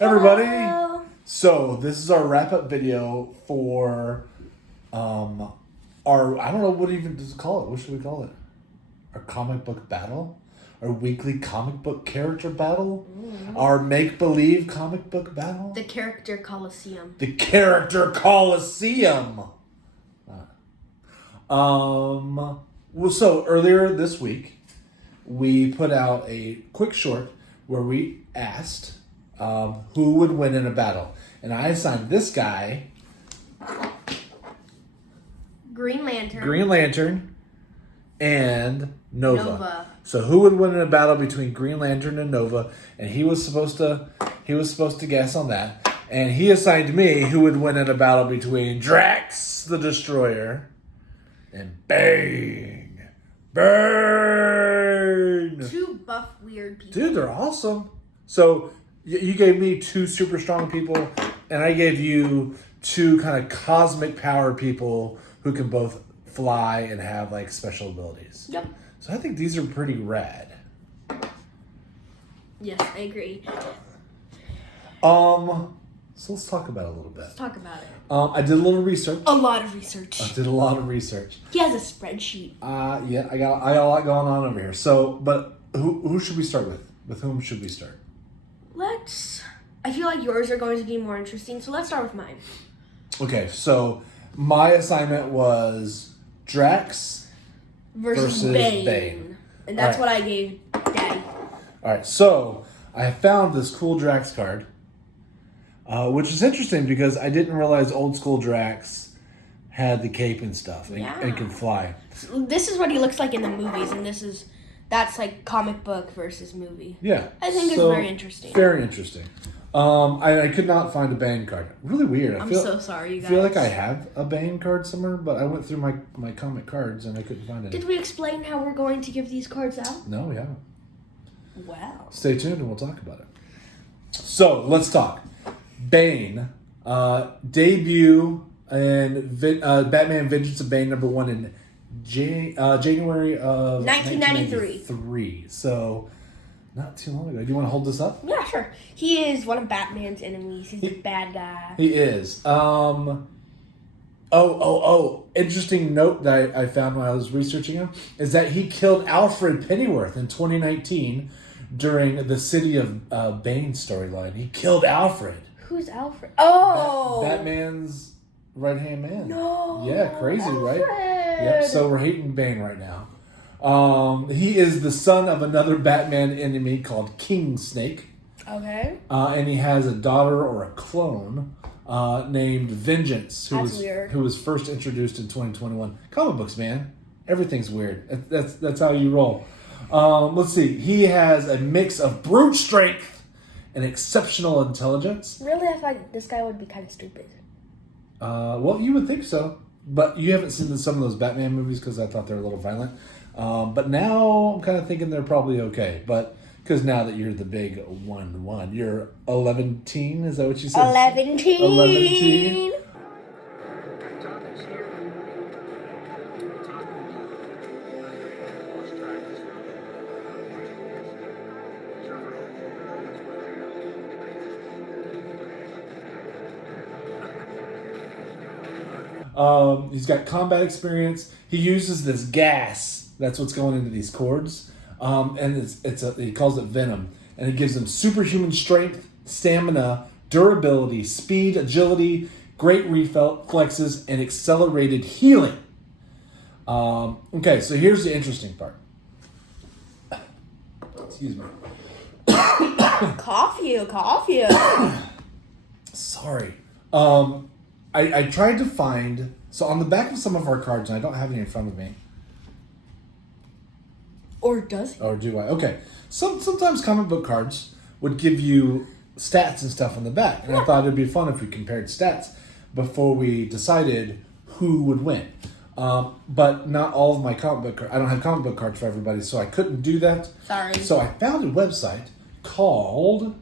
Everybody. Hello. So this is our wrap-up video for our, I don't know what even to call it. What should we call it? Our comic book battle? Our weekly comic book character battle? Our make-believe comic book battle? The Character Coliseum. The Character Coliseum. Well, so earlier this week, we put out a quick short where we asked who would win in a battle. And I assigned this guy Green Lantern and Nova. So who would win in a battle between Green Lantern and Nova? And he was supposed to guess on that. And he assigned me who would win in a battle between Drax the Destroyer and Bane. Two buff weird people. Dude, they're awesome. So you gave me two super strong people, and I gave you two kind of cosmic power people who can both fly and have like special abilities. Yep. So I think these are pretty rad. Yes, I agree. So let's talk about it a little bit. Let's talk about it. I did a little research. A lot of research. I did a lot of research. He has a spreadsheet. Yeah, I got a lot going on over here. So, but who should we start with? With whom should we start? I feel like yours are going to be more interesting, so let's start with mine. Okay, so my assignment was Drax versus Bane. And that's All right. what I gave Daddy. All right, so I found this cool Drax card, which is interesting because I didn't realize old school Drax had the cape and stuff and could fly. This is what he looks like in the movies, and that's like comic book versus movie. Yeah. I think it's very interesting. Very interesting. I could not find a Bane card. Really weird. I'm so sorry, you guys. I feel like I have a Bane card somewhere, but I went through my comic cards and I couldn't find it. Did we explain how we're going to give these cards out? No, we haven't. Wow. Stay tuned and we'll talk about it. So, let's talk. Bane, debut in Batman Vengeance of Bane #1 in January of 1993. So, not too long ago. Do you want to hold this up? Yeah, sure. He is one of Batman's enemies. He's a bad guy. He is. Interesting note that I found when I was researching him is that he killed Alfred Pennyworth in 2019 during the City of Bane storyline. He killed Alfred. Who's Alfred? Oh! Batman's right-hand man. No! Yeah, crazy, Alfred. right? Yep, so we're hating Bane right now. He is the son of another Batman enemy called King Snake. Okay. And he has a daughter or a clone named Vengeance, who was first introduced in 2021. Comic books, man. Everything's weird. That's how you roll. Let's see. He has a mix of brute strength and exceptional intelligence. Really, I thought this guy would be kind of stupid. Well, you would think so. But you haven't seen some of those Batman movies because I thought they were a little violent. But now I'm kind of thinking they're probably okay. But because now that you're the big 1-1, you're 11-teen, is that what you said? 11-teen. 11-teen. He's got combat experience. He uses this gas. That's what's going into these cords. And he calls it venom. And it gives him superhuman strength, stamina, durability, speed, agility, great reflexes, and accelerated healing. Okay, so here's the interesting part. Excuse me. Coffee. Sorry. I tried to find... So on the back of some of our cards, and I don't have any in front of me. Or does he? Or do I? Okay. Sometimes comic book cards would give you stats and stuff on the back. And I thought it would be fun if we compared stats before we decided who would win. But not all of my comic book cards. I don't have comic book cards for everybody, so I couldn't do that. Sorry. So I found a website called...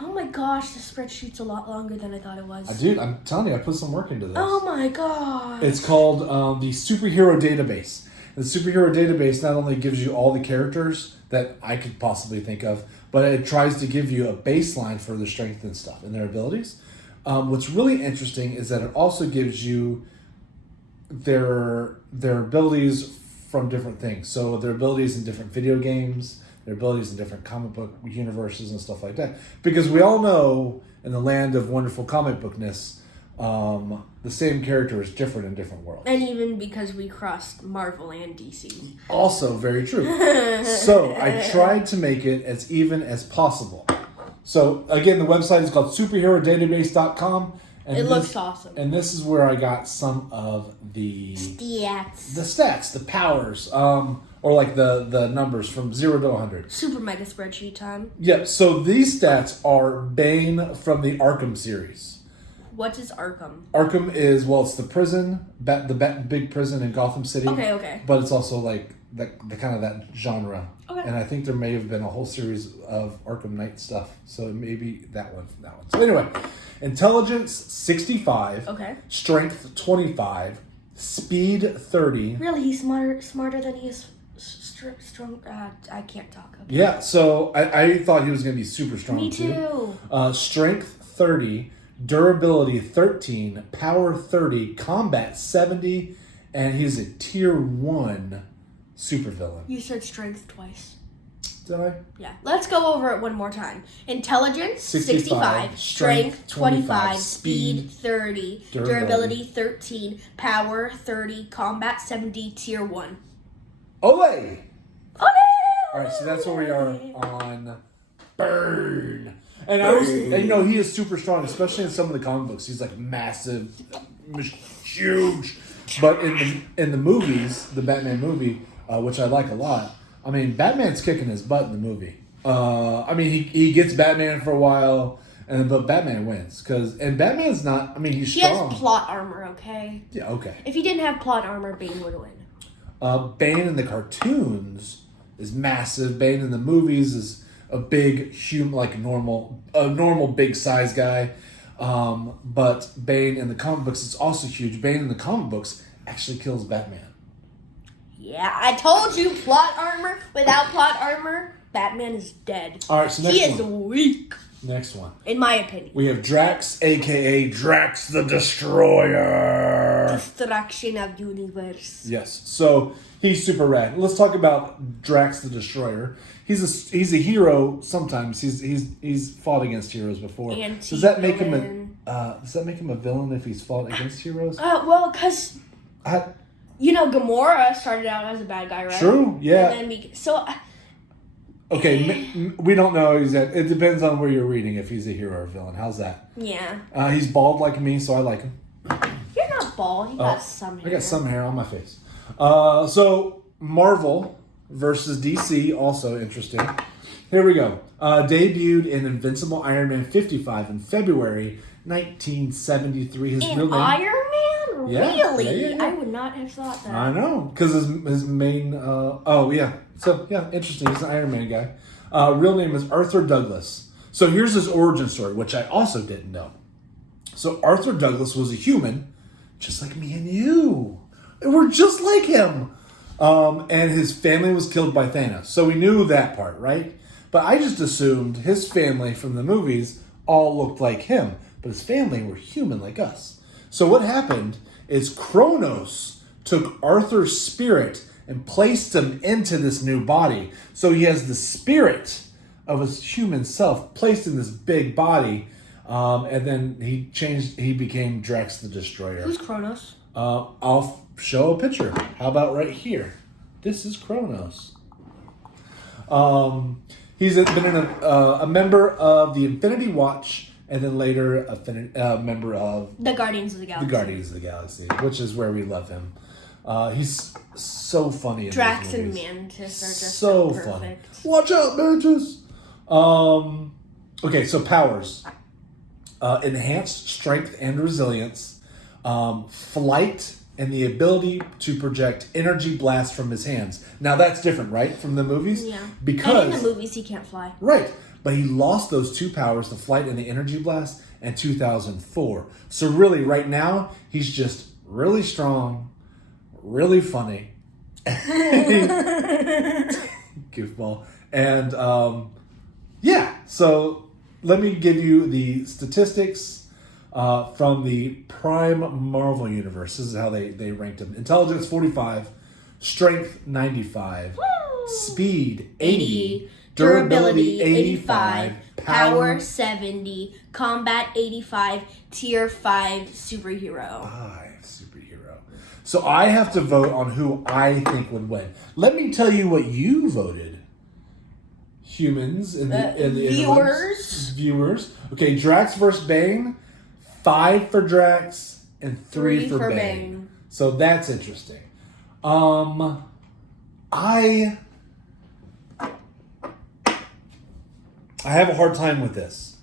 Oh my gosh, the spreadsheet's a lot longer than I thought it was. Dude, I'm telling you, I put some work into this. Oh my gosh. It's called the Superhero Database. The Superhero Database not only gives you all the characters that I could possibly think of, but it tries to give you a baseline for their strength and stuff and their abilities. What's really interesting is that it also gives you their abilities from different things. So their abilities in different video games, their abilities in different comic book universes and stuff like that. Because we all know in the land of wonderful comic bookness, the same character is different in different worlds. And even because we crossed Marvel and DC. Also very true. So I tried to make it as even as possible. So again, the website is called superherodatabase.com. And it looks awesome. And this is where I got some of the stats, the powers, or like the numbers from 0 to 100. Super mega spreadsheet time. Yep. So these stats are Bane from the Arkham series. What is Arkham? Arkham is, well, it's the prison, the big prison in Gotham City. Okay. But it's also like the kind of that genre. Okay. And I think there may have been a whole series of Arkham Knight stuff. So maybe that one. So anyway, intelligence 65. Okay. Strength 25. Speed 30. Really, he's smarter than he is strong. I can't talk. Okay. Yeah, so I thought he was going to be super strong Me too. Strength 30. Durability 13. Power 30. Combat 70. And he's a tier 1 supervillain. You said strength twice. Did I? Yeah. Let's go over it one more time. Intelligence, 65. Strength, 25. Speed, 30. Durability, 13. Power, 30. Combat, 70. Tier 1. Ole! Oh, All right, so that's where we are on Burn. And I was, and, he is super strong, especially in some of the comic books. He's like massive, huge. But in the movies, the Batman movie, which I like a lot, I mean, Batman's kicking his butt in the movie. I mean, he gets Batman for a while, but Batman wins and Batman's not. I mean, he's strong. He has plot armor, okay? Yeah, okay. If he didn't have plot armor, Bane would win. Bane in the cartoons is massive. Bane in the movies is a big, human, like normal big size guy. But Bane in the comic books is also huge. Bane in the comic books actually kills Batman. Yeah, I told you, plot armor. Without plot armor, Batman is dead. All right, so next he is weak. Next one. In my opinion. We have Drax, a.k.a. Drax the Destroyer. Destruction of universe. Yes, so he's super rad. Let's talk about Drax the Destroyer. He's a hero sometimes. He's fought against heroes before. Does that make him a villain if he's fought against heroes? Well, because Gamora started out as a bad guy, right? True. Yeah. And then okay, we don't know exactly. It depends on where you're reading if he's a hero or a villain. How's that? Yeah. He's bald like me, so I like him. You're not bald. You got some hair. I got some hair on my face. So Marvel versus DC, also interesting. Here we go. Debuted in Invincible Iron Man 55 in February 1973. His real name. Iron Man? Yeah, Really? yeah. I would not have thought that. I know, because his main. So yeah, interesting. He's an Iron Man guy. Real name is Arthur Douglas. So here's his origin story, which I also didn't know. So Arthur Douglas was a human, just like me and you. We're just like him. And his family was killed by Thanos. So we knew that part, right? But I just assumed his family from the movies all looked like him. But his family were human like us. So what happened is Kronos took Arthur's spirit and placed him into this new body. So he has the spirit of his human self placed in this big body. And then he became Drax the Destroyer. Who's Kronos? I'll show a picture. How about right here? This is Kronos. He's been a member of the Infinity Watch, and then later a member of the Guardians of the Galaxy. The Guardians of the Galaxy, which is where we love him. He's so funny. Drax and Mantis are just so perfect. funny. Watch out, Mantis! Okay, so powers. Enhanced strength and resilience. Flight and the ability to project energy blasts from his hands. Now that's different, right, from the movies? Yeah. Because and in the movies he can't fly. Right. But he lost those two powers, the flight and the energy blast, in 2004. So really, right now, he's just really strong, really funny. Goofball. And, So let me give you the statistics from the Prime Marvel Universe. This is how they ranked him. Intelligence 45, Strength 95, Woo! Speed 80, Durability 85, Power 70, Combat 85, Tier 5 Superhero. 5 superhero. So I have to vote on who I think would win. Let me tell you what you voted. Humans in the Viewers. Viewers. Okay, Drax versus Bane. 5 for Drax and 3 for Bane. So that's interesting. I have a hard time with this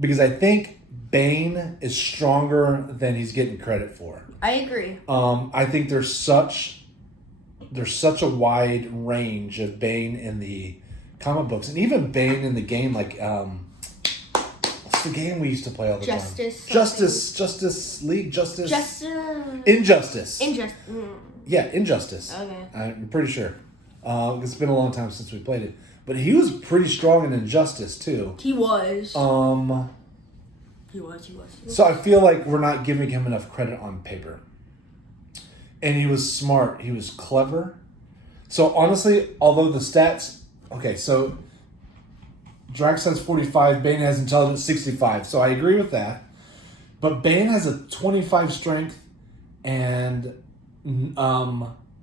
because I think Bane is stronger than he's getting credit for. I agree. I think there's such a wide range of Bane in the comic books, and even Bane in the game. Like, what's the game we used to play all the time? Justice League, Injustice. Yeah, Injustice. Okay. I'm pretty sure. It's been a long time since we played it, but he was pretty strong in Injustice too. He was. He was. So I feel like we're not giving him enough credit on paper. And he was smart. He was clever. So honestly, although the stats... Okay, so Drax has 45. Bane has intelligence 65. So I agree with that. But Bane has a 25 strength. And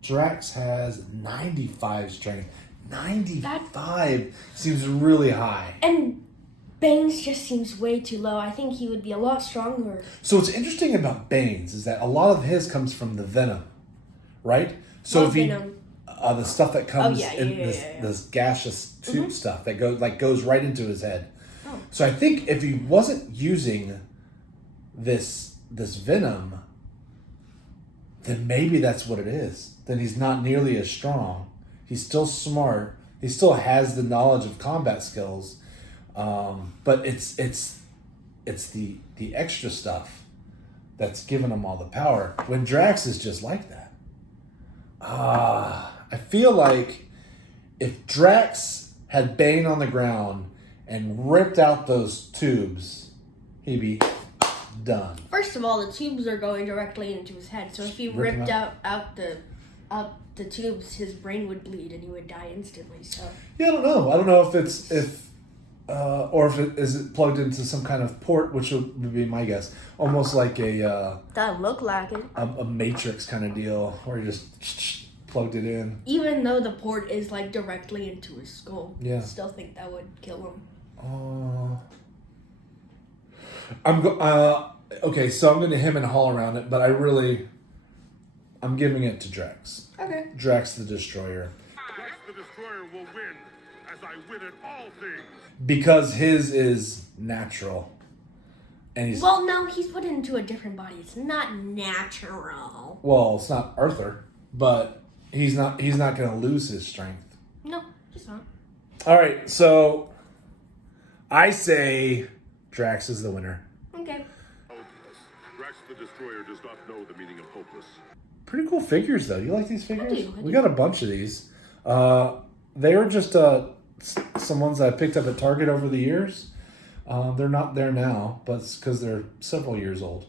Drax has 95 strength. 95 seems really high. And Bane's just seems way too low. I think he would be a lot stronger. So what's interesting about Bane's is that a lot of his comes from the venom, right? So if Venom? the stuff that comes in yeah. this gaseous tube stuff that goes right into his head. Oh. So I think if he wasn't using this venom, then maybe that's what it is. Then he's not nearly as strong. He's still smart. He still has the knowledge of combat skills. But it's the extra stuff that's giving him all the power. When Drax is just like that. I feel like if Drax had Bane on the ground and ripped out those tubes, he'd be done. First of all, the tubes are going directly into his head. So if he ripped out the tubes, his brain would bleed and he would die instantly. So yeah, I don't know. I don't know if it is plugged into some kind of port, which would be my guess. Almost like that look like it. A Matrix kind of deal where you just plugged it in. Even though the port is like directly into his skull, yeah, I still think that would kill him. Okay, so I'm going to hem and haw around it, but I'm giving it to Drax. Okay. Drax the Destroyer. Drax the Destroyer will win, as I win at all things. Because his is natural. And he's... Well, no, he's put into a different body. It's not natural. Well, it's not Arthur, but he's not going to lose his strength. No, he's not. All right, so I say Drax is the winner. Okay. Hopeless. Drax the Destroyer does not know the meaning of hopeless. Pretty cool figures, though. You like these figures? I do. We got a bunch of these. They were just some ones I picked up at Target over the years. They're not there now, but it's because they're several years old.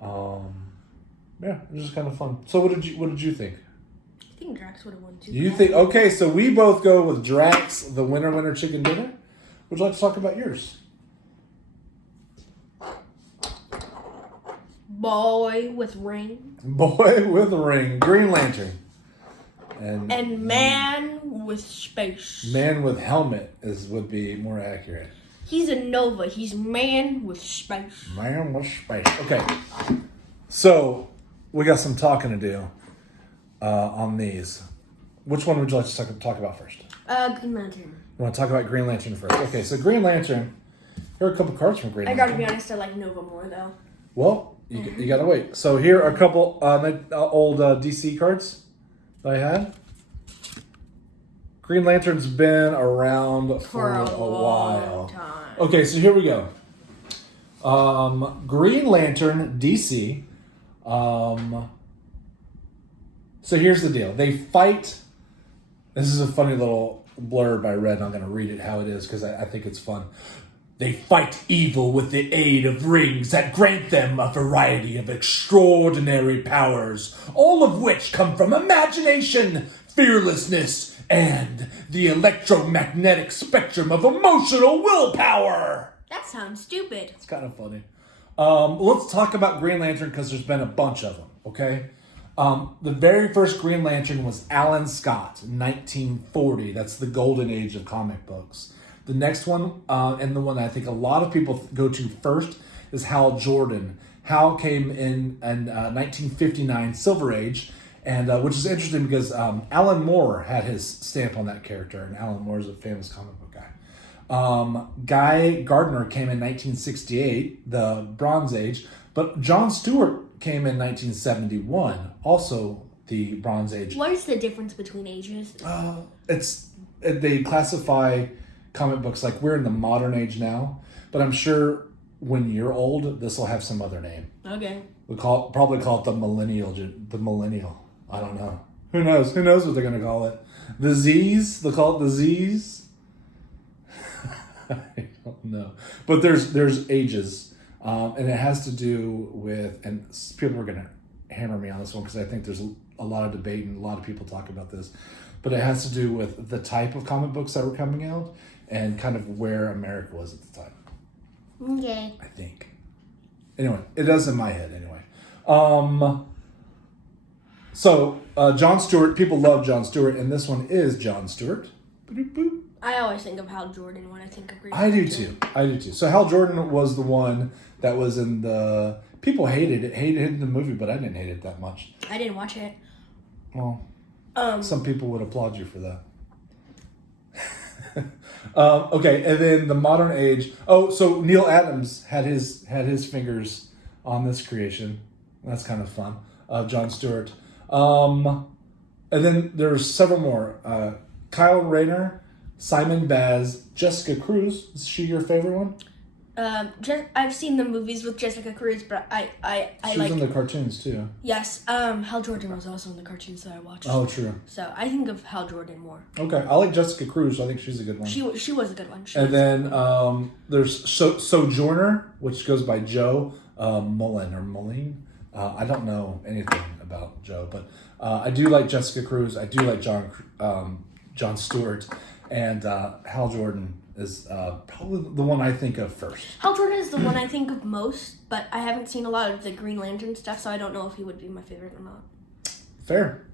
Yeah, it was just kind of fun. So what did you think? I think Drax would have won too. You think? Okay, so we both go with Drax, the winner chicken dinner. Would you like to talk about yours? Boy with ring. Boy with a ring, Green Lantern, and man with space. Man with helmet would be more accurate. He's a Nova. He's man with space. Man with space. Okay, so we got some talking to do on these. Which one would you like to talk about first? Green Lantern. You want to talk about Green Lantern first? Okay, so Green Lantern. Here are a couple cards from Green Lantern. I gotta be honest, I like Nova more though. Well, you gotta wait. So here are a couple old DC cards that I had. Green Lantern's been around for a while. Time. Okay, so here we go. Green Lantern DC. So here's the deal. They fight. This is a funny little blurb I read, and I'm going to read it how it is because I think it's fun. They fight evil with the aid of rings that grant them a variety of extraordinary powers, all of which come from imagination, fearlessness, and the electromagnetic spectrum of emotional willpower. That sounds stupid. It's kind of funny. Let's talk about Green Lantern because there's been a bunch of them, okay? The very first Green Lantern was Alan Scott in 1940. That's the golden age of comic books. The next one, and the one I think a lot of people go to first, is Hal Jordan. Hal came in 1959, Silver Age, and which is interesting because Alan Moore had his stamp on that character, and Alan Moore is a famous comic book guy. Guy Gardner came in 1968, the Bronze Age, but John Stewart came in 1971, also the Bronze Age. What is the difference between ages? They classify comic books like we're in the modern age now, but I'm sure when you're old, this will have some other name. Okay. We'll probably call it the millennial. I don't know. Who knows? Who knows what they're gonna call it? The Z's. They'll call it the Z's. I don't know. But there's ages, and it has to do with, and people are gonna hammer me on this one because I think there's a lot of debate and a lot of people talk about this, but it has to do with the type of comic books that were coming out and kind of where America was at the time. Okay. I think. Anyway, it does in my head anyway. So John Stewart, people love John Stewart, and this one is John Stewart. Boop. I always think of Hal Jordan when I think of Green I do too. So Hal Jordan was the one that was in the... People hated the movie, but I didn't hate it that much. I didn't watch it. Well, some people would applaud you for that. Okay, and then the modern age. Oh, so Neil Adams had his fingers on this creation. That's kind of fun. John Stewart. And then there's several more. Kyle Rayner, Simon Baz, Jessica Cruz. Is she your favorite one? I've seen the movies with Jessica Cruz, but I She was in the cartoons too. Yes. Hal Jordan was also in the cartoons that I watched. Oh, true. So I think of Hal Jordan more. Okay, I like Jessica Cruz. I think she's a good one. She was a good one. And then there's Sojourner, which goes by Joe Moline. I don't know anything about Joe, but I do like Jessica Cruz. I do like John Stewart, and Hal Jordan is probably the one I think of first. Hal Jordan is the one I think of most, but I haven't seen a lot of the Green Lantern stuff, so I don't know if he would be my favorite or not. Fair.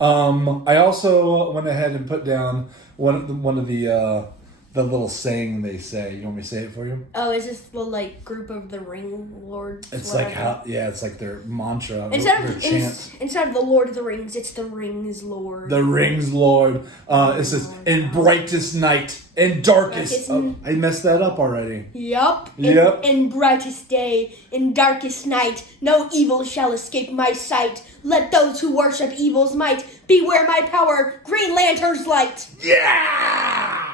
I also went ahead and put down one of the little saying they say. You want me to say it for you? Oh, is this the group of the Ring Lords? It's whatever? it's like their mantra, Instead their chant. Instead of the Lord of the Rings, it's the Rings Lord. The Rings Lord. It says, in brightest night, in darkest... I messed that up already. Yup. Yep. In brightest day, in darkest night, no evil shall escape my sight. Let those who worship evil's might beware my power, Green Lantern's light. Yeah!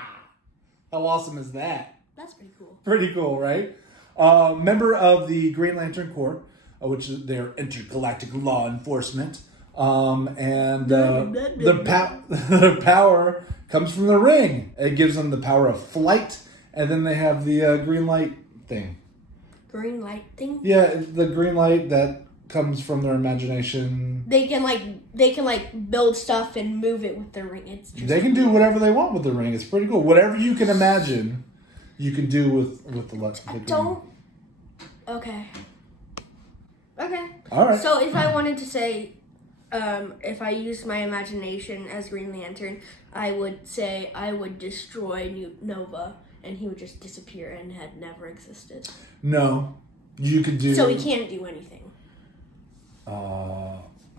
How awesome is that? That's pretty cool. Pretty cool, right? Member of the Green Lantern Corps, which is their intergalactic law enforcement. And the power comes from the ring. It gives them the power of flight, and then they have the green light thing. Green light thing? Yeah, the green light that comes from their imagination. They can build stuff and move it with their ring. They can do whatever they want with the ring. It's pretty cool. Whatever you can imagine, you can do with the green. Okay. All right. So if I wanted to say, if I used my imagination as Green Lantern, I would say I would destroy Nova, and he would just disappear and had never existed. No, you could do. So he can't do anything.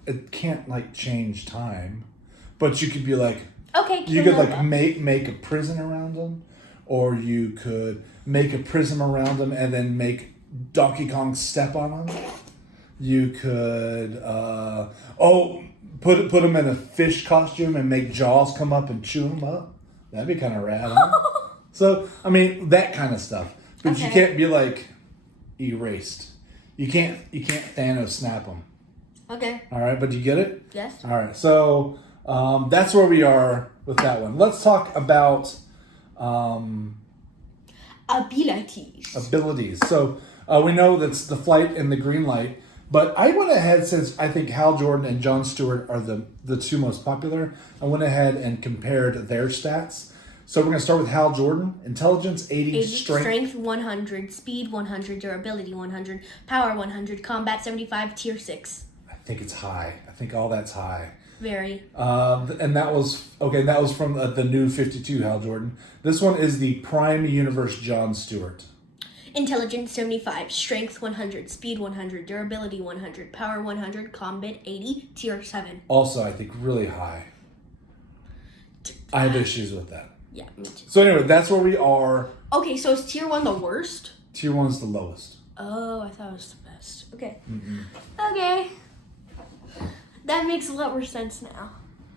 It can't change time, but you could be like. Okay. You could make a prison around him, or you could make a prism around him and then make Donkey Kong step on him. You could put him in a fish costume and make Jaws come up and chew him up. That'd be kind of rad. Huh? So I mean that kind of stuff, but you can't be erased. You can't Thanos snap him. Okay. All right, but do you get it? Yes. All right, so That's where we are with that one. Let's talk about Abilities. So we know that's the flight and the green light. But I went ahead, since I think Hal Jordan and Jon Stewart are the two most popular, I went ahead and compared their stats. So we're going to start with Hal Jordan. Intelligence 80, strength 100, speed 100, durability 100, power 100, combat 75, tier 6. I think it's high. I think all that's high. Very. And that was from the new 52 Hal Jordan. This one is the Prime Universe Jon Stewart. Intelligence 75, strength 100, speed 100, durability 100, power 100, combat 80, tier 7. Also, I think really high. I have issues with that. Yeah, me too. So anyway, that's where we are. Okay, so is tier 1 the worst? Tier 1 is the lowest. Oh, I thought it was the best. Okay. Mm-mm. Okay. That makes a lot more sense now.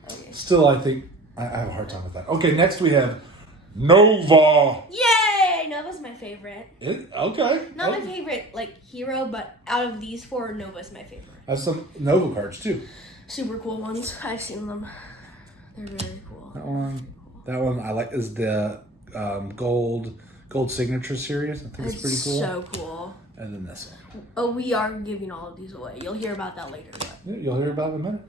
Okay. Still, I think I have a hard time with that. Okay, next we have Nova. Yay! Nova's my favorite. Okay. Not my favorite, hero, but out of these four, Nova's my favorite. I have some Nova cards, too. Super cool ones. I've seen them. They're very cool. That one I like is the gold signature series. I think it's pretty cool. So cool. And then this one. Oh, we are giving all of these away. You'll hear about that later. But. Yeah, you'll hear about it in a minute.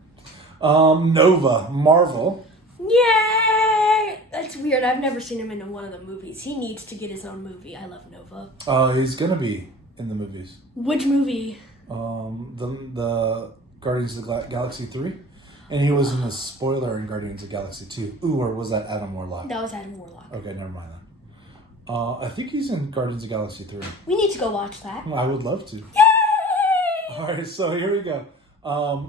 Nova, Marvel. Yay! That's weird. I've never seen him in one of the movies. He needs to get his own movie. I love Nova. He's gonna be in the movies. Which movie? The Guardians of the Galaxy 3. And he was in the spoiler in Guardians of the Galaxy 2. Ooh, or was that Adam Warlock? That was Adam Warlock. Okay, never mind then. I think he's in Guardians of the Galaxy 3. We need to go watch that. I would love to. Yay! Alright, so here we go.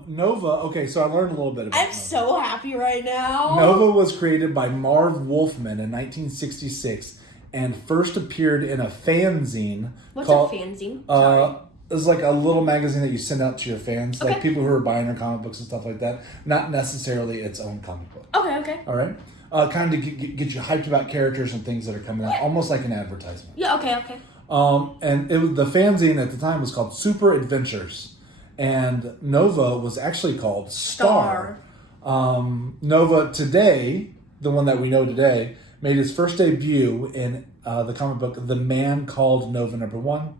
Nova, okay, so I learned a little bit about I'm Nova. so happy right now. Nova was created by Marv Wolfman in 1966 and first appeared in a fanzine. What's called, a fanzine? Sorry. It's like a little magazine that you send out to your fans, Okay. like people who are buying their comic books and stuff like that. Not necessarily its own comic book. Okay. All right? Kind of get you hyped about characters and things that are coming out, almost like an advertisement. Yeah, okay. And the fanzine at the time was called Super Adventures. And Nova was actually called Star. Nova today, the one that we know today, made his first debut in the comic book The Man Called Nova #1.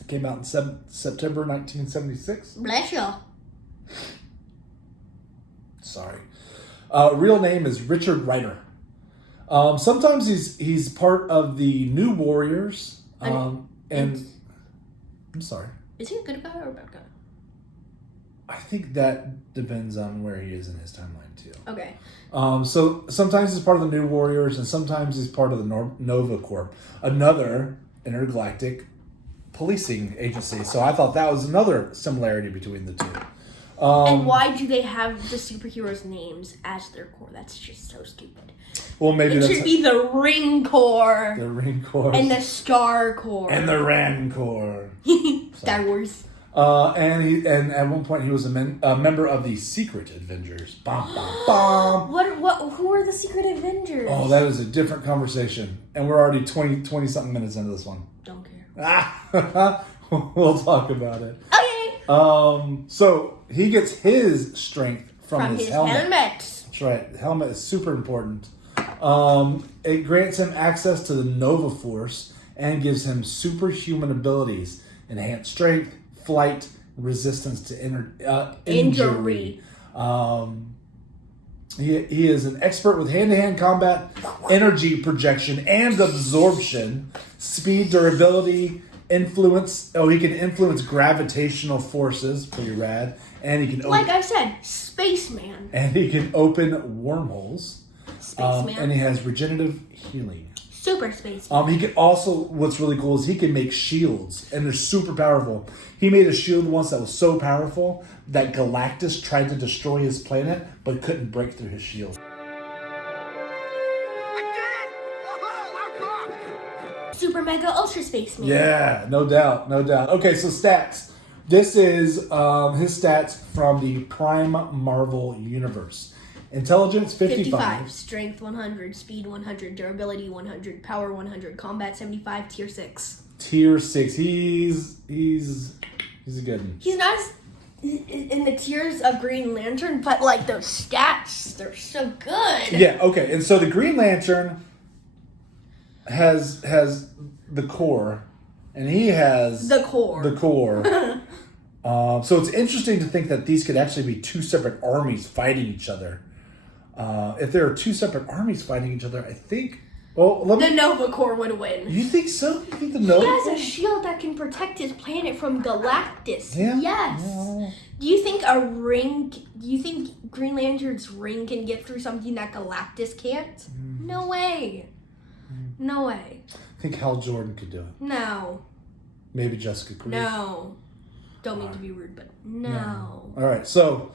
It came out in September 1976. Bless you. Sorry. Real name is Richard Rider. Sometimes he's part of the New Warriors. And I'm sorry. Is he a good guy or a bad guy? I think that depends on where he is in his timeline too. Okay. So sometimes he's part of the New Warriors, and sometimes he's part of the Nova Corp, another intergalactic policing agency. So I thought that was another similarity between the two. And why do they have the superheroes' names as their core? That's just so stupid. Well, maybe it should be the Ring Corps. The Ring Corps. And the Star Corps. And the Ran Corps. Star Wars. And at one point he was a member of the Secret Avengers. Bum, bum, bum. Who are the Secret Avengers? Oh, that is a different conversation. And we're already 20 something minutes into this one. Don't care. We'll talk about it. Okay. So he gets his strength from his helmet. That's right. The helmet is super important. It grants him access to the Nova Force and gives him superhuman abilities, enhanced strength, flight, resistance to injury. He is an expert with hand-to-hand combat, energy projection, and absorption, speed, durability, influence. Oh, he can influence gravitational forces, pretty rad. And he can like I said, spaceman. And he can open wormholes. Spaceman. And he has regenerative healing. Super spaceman. He can also, what's really cool is he can make shields, and they're super powerful. He made a shield once that was so powerful that Galactus tried to destroy his planet, but couldn't break through his shield. Super mega ultra spaceman. Yeah, no doubt. Okay, so stats. This is his stats from the Prime Marvel Universe. Intelligence 55. Strength 100, speed 100, durability 100, power 100, combat 75, tier 6. Tier 6. He's a good one. He's not as in the tiers of Green Lantern, but like those stats, they're so good. Yeah, okay. And so the Green Lantern has the core, and he has The core. The core. So it's interesting to think that these could actually be two separate armies fighting each other. If there are two separate armies fighting each other, I think. Well, The Nova Corps would win. You think so? You think the Nova? He has a shield that can protect his planet from Galactus. Yeah. Yes. Oh. Do you think a ring? Do you think Green Lantern's ring can get through something that Galactus can't? No way. No way. I think Hal Jordan could do it. No. Maybe Jessica Cruz. No. Don't mean to be rude, but no. All right, so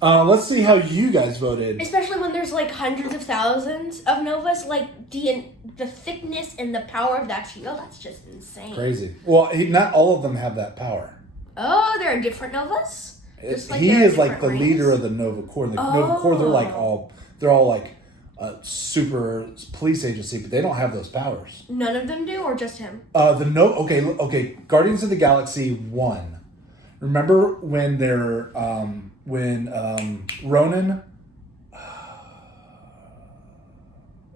let's see how you guys voted. Especially when there's like hundreds of thousands of Novas, like the thickness and the power of that shield, that's just insane. Crazy. Well, not all of them have that power. Oh, there are different Novas? He is like the leader of the Nova Corps. The Nova Corps, they're all like a super police agency, but they don't have those powers. None of them do, or just him? Okay. Guardians of the Galaxy 1. Remember when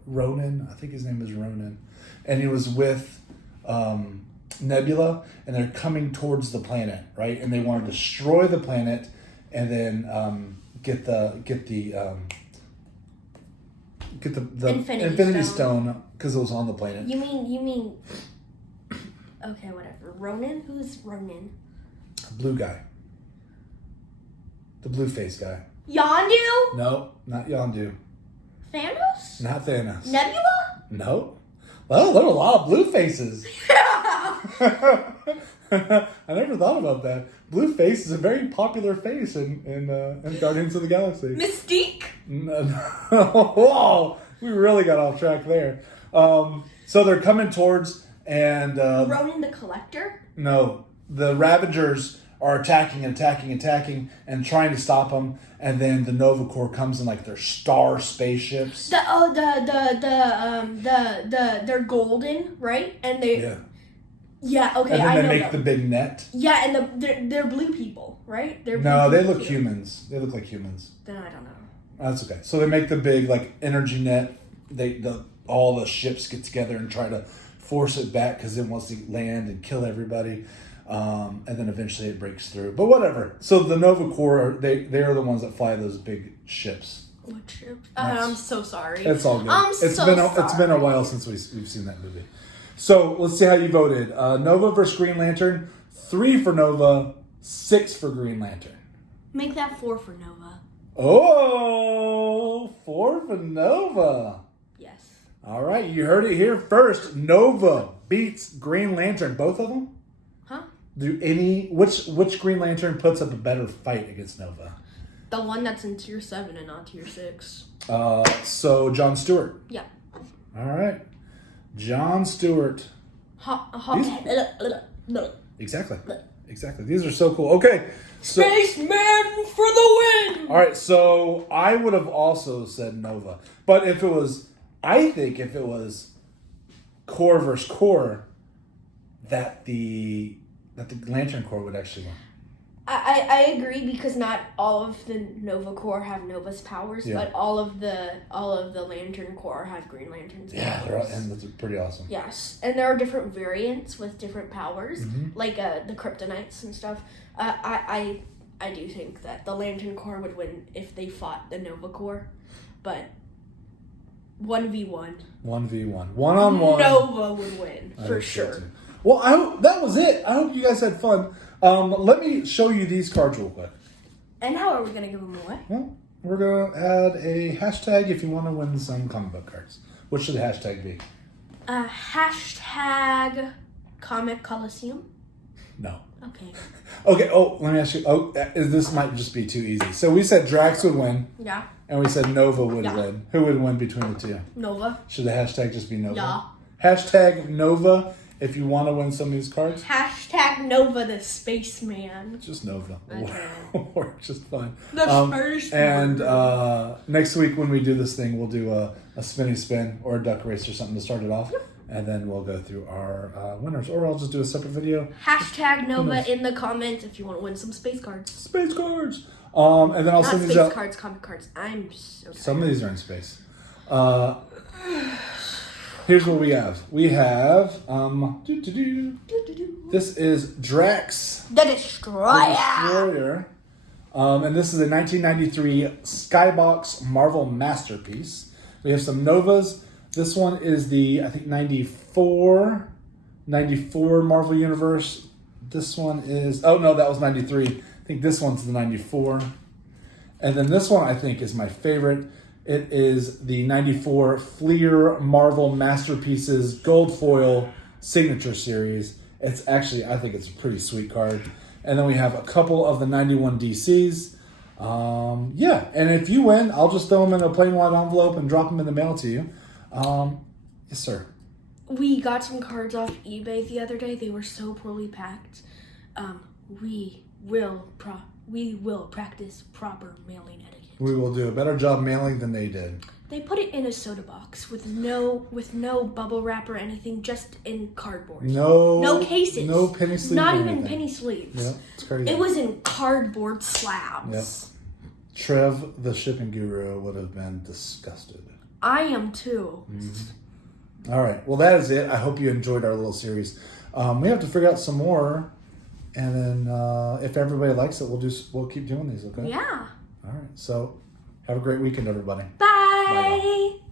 Ronan, I think his name is Ronan, and he was with Nebula, and they're coming towards the planet, right? And they want to destroy the planet, and then get the Infinity Stone because it was on the planet. You mean? Okay, whatever. Ronan? Who's Ronan? Blue guy, the blue face guy. Yondu? No, not Yondu. Thanos? Not Thanos. Nebula? No. Well, there are a lot of blue faces. I never thought about that. Blue face is a very popular face in Guardians of the Galaxy. Mystique? Whoa, we really got off track there. So they're coming towards, and Ronan the Collector? No, the Ravagers are attacking, and trying to stop them. And then the Nova Corps comes in like their star spaceships. They're golden, right? And they yeah, okay, and then I know. They make the big net. Yeah, and they're blue people, right? They're no, blue they look too. humans. They look like humans. Then I don't know. That's okay. So they make the big like energy net. All the ships get together and try to force it back because it wants to land and kill everybody. And then eventually it breaks through. But whatever. So the Nova Corps, they are the ones that fly those big ships. What ships? I'm so sorry. It's all good. It's been a while since we've seen that movie. So let's see how you voted. Nova versus Green Lantern. 3 for Nova, 6 for Green Lantern. Make that 4 for Nova. Oh, 4 for Nova. Yes. All right, you heard it here first. Nova beats Green Lantern. Both of them? Huh? Which Green Lantern puts up a better fight against Nova? The one that's in tier 7 and not tier 6. So John Stewart. Yeah. All right. John Stewart. Exactly. These are so cool. Okay. So, Spaceman for the win! all right, so I would have also said Nova. But I think if it was Core versus Core, that the Lantern Corps would actually win. I agree because not all of the Nova Corps have Nova's powers, Yeah. but all of the Lantern Corps have Green Lantern's powers. And that's pretty awesome. Yes, and there are different variants with different powers, Mm-hmm. like the Kryptonites and stuff. I do think that the Lantern Corps would win if they fought the Nova Corps, but 1v1. 1v1. One-on-one. Nova would win, I for think so, sure. too. Well, that was it. I hope you guys had fun. Let me show you these cards real quick. And how are we going to give them away? Well, we're going to add a hashtag if you want to win some comic book cards. What should the hashtag be? Hashtag Comic Coliseum? No. Okay. Okay, let me ask you. This might just be too easy. So we said Drax would win, Yeah. and we said Nova would Yeah. win. Who would win between the two? Nova. Should the hashtag just be Nova? Yeah. Hashtag Nova if you want to win some of these cards. Hashtag Nova the Spaceman. Just Nova. Okay. Work just fine. The And Spaceman. next week when we do this thing, we'll do a spinny spin or a duck race or something to start it off. and then we'll go through our winners. Or I'll just do a separate video. Hashtag Nova in the comments if you want to win some space cards. Space cards. And then I'll send these out. Not space cards, comic cards. I'm so tired. Some of these are in space. Here's what we have. We have this is Drax The Destroyer. Destroyer. And this is a 1993 Skybox Marvel masterpiece. We have some Novas. This one is the, I think, 94 Marvel Universe. This one is, oh no, that was 93. I think this one's the 94. And then this one, I think, is my favorite. It is the 94 Fleer Marvel Masterpieces Gold Foil Signature Series. It's actually, I think it's a pretty sweet card. And then we have a couple of the 91 DCs. Yeah, and if you win, I'll just throw them in a plain white envelope and drop them in the mail to you. Yes, sir. We got some cards off eBay the other day. They were so poorly packed. We will practice proper mailing etiquette. We will do a better job mailing than they did. They put it in a soda box with no bubble wrap or anything, just in cardboard. No cases. No penny sleeves. Not even penny sleeves. Yeah, it's crazy. It was in cardboard slabs. Yep. Trev, the shipping guru, would have been disgusted. I am too. Mm-hmm. All right. Well, that is it. I hope you enjoyed our little series. We have to figure out some more, and then if everybody likes it, we'll keep doing these. Okay. Yeah. All right. So, have a great weekend, everybody. Bye. Bye-bye.